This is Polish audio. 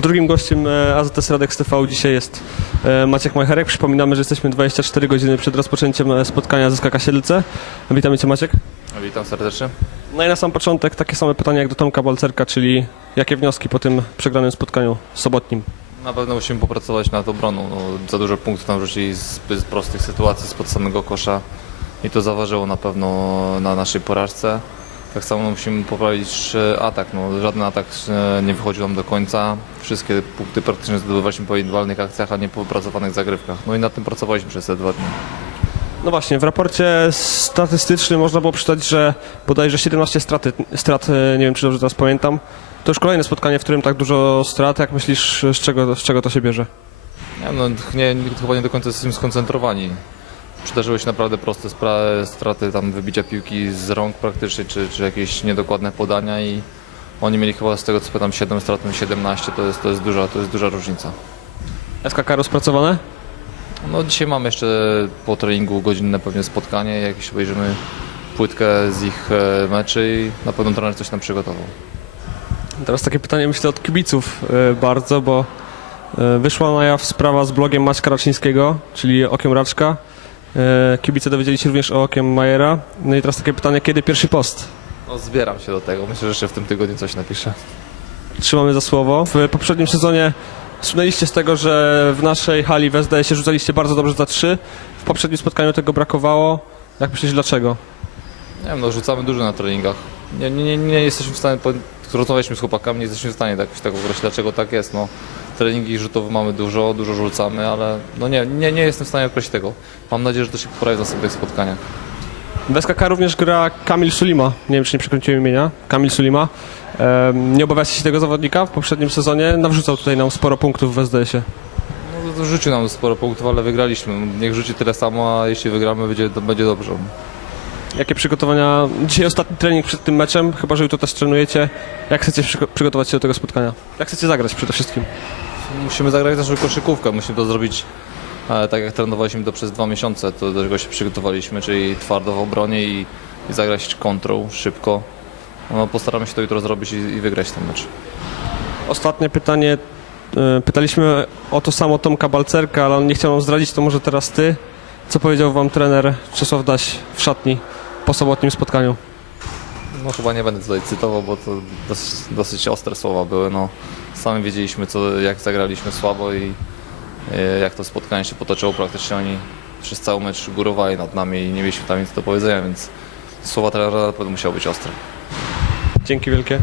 Drugim gościem e, AZS Radek TV dzisiaj jest e, Maciek Majcherek. Przypominamy, że jesteśmy 24 godziny przed rozpoczęciem e, spotkania ze SKK Siedlce. Witamy Cię Maciek. Witam serdecznie. No i na sam początek takie same pytanie jak do Tomka Balcerka, czyli jakie wnioski po tym przegranym spotkaniu sobotnim? Na pewno musimy popracować nad obroną. No, za dużo punktów nam rzucili z zbyt prostych sytuacji, spod samego kosza i to zaważyło na pewno na naszej porażce. Tak samo musimy poprawić e, atak. No, żaden atak e, nie wychodził nam do końca. Wszystkie punkty praktycznie zdobywaliśmy po indywidualnych akcjach, a nie po wypracowanych zagrywkach. No i nad tym pracowaliśmy przez te dwa dni. No właśnie, w raporcie statystycznym można było przeczytać, że bodajże 17 straty, strat, e, nie wiem czy dobrze teraz pamiętam. To już kolejne spotkanie, w którym tak dużo strat. Jak myślisz, z czego, z czego to się bierze? Nie, no, nie, chyba nie do końca jesteśmy skoncentrowani. Przydarzyły się naprawdę proste spra- straty, tam wybicia piłki z rąk praktycznie, czy, czy jakieś niedokładne podania i oni mieli chyba z tego co pamiętam 7 strat, my 17, to jest, to jest, duża, to jest duża różnica. SKK rozpracowane? No dzisiaj mamy jeszcze po treningu godzinne pewnie spotkanie, jakieś obejrzymy płytkę z ich e, meczy i na pewno trener coś nam przygotował. Teraz takie pytanie myślę od kibiców e, bardzo, bo e, wyszła na jaw sprawa z blogiem Maćka Raczyńskiego, czyli Okiem Raczka. E, Kibice dowiedzieli się również o Okiem Majera. No i teraz takie pytanie, kiedy pierwszy post? No, zbieram się do tego, myślę, że jeszcze w tym tygodniu coś napiszę. Trzymamy za słowo. W poprzednim sezonie słynęliście z tego, że w naszej hali w się rzucaliście bardzo dobrze za trzy. W poprzednim spotkaniu tego brakowało. Jak myślisz dlaczego? Nie wiem, no rzucamy dużo na treningach. Nie, nie, nie, nie jesteśmy w stanie, rozmawialiśmy z chłopakami, nie jesteśmy w stanie tak, tak określić, dlaczego tak jest. No, treningi rzutowe mamy dużo, dużo rzucamy, ale no nie, nie, nie jestem w stanie określić tego. Mam nadzieję, że to się poprawi w następnych spotkaniach. W SKK również gra Kamil Sulima. Nie wiem, czy nie przekręciłem imienia. Kamil Sulima. Em, Nie obawiacie się tego zawodnika w poprzednim sezonie? Nawrzucał tutaj nam sporo punktów w SDS-ie. No, to rzucił nam sporo punktów, ale wygraliśmy. Niech rzuci tyle samo, a jeśli wygramy, będzie, to będzie dobrze. Jakie przygotowania? Dzisiaj ostatni trening przed tym meczem, chyba że jutro też trenujecie. Jak chcecie przygo- przygotować się do tego spotkania? Jak chcecie zagrać przede wszystkim? Musimy zagrać naszą koszykówkę, musimy to zrobić e, tak jak trenowaliśmy to przez dwa miesiące, to do czego się przygotowaliśmy, czyli twardo w obronie i, i zagrać kontrą szybko. No, postaramy się to jutro zrobić i, i wygrać ten mecz. Ostatnie pytanie. E, Pytaliśmy o to samo Tomka Balcerka, ale on nie chciał nam zdradzić, to może teraz ty. Co powiedział wam trener Czesław Daś w szatni po sobotnim spotkaniu? No chyba nie będę tutaj cytował, bo to dosyć, dosyć ostre słowa były. No, sami wiedzieliśmy, co, jak zagraliśmy słabo i e, jak to spotkanie się potoczyło. Praktycznie oni przez cały mecz górowali nad nami i nie mieliśmy tam nic do powiedzenia, więc słowa trenera na pewno musiały być ostre. Dzięki wielkie.